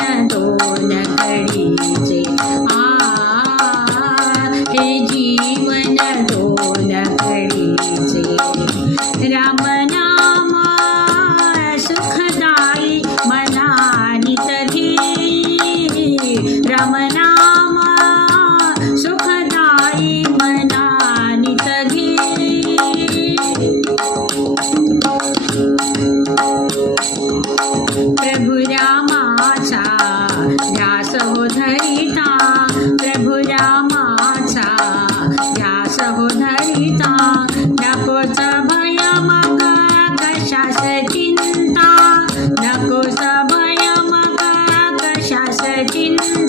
दोन घडीचे हे जीवन दोन घडीचे राम नाम सुखदाई मना नित घे राम नाम सुखदाई मना नित घे प्रभु रामाचा ध्यास हो धरिता प्रभु रामाचा ध्यास हो धरिता नकोच भय मग कशास चिंता नकोच भय मग कशास चिंता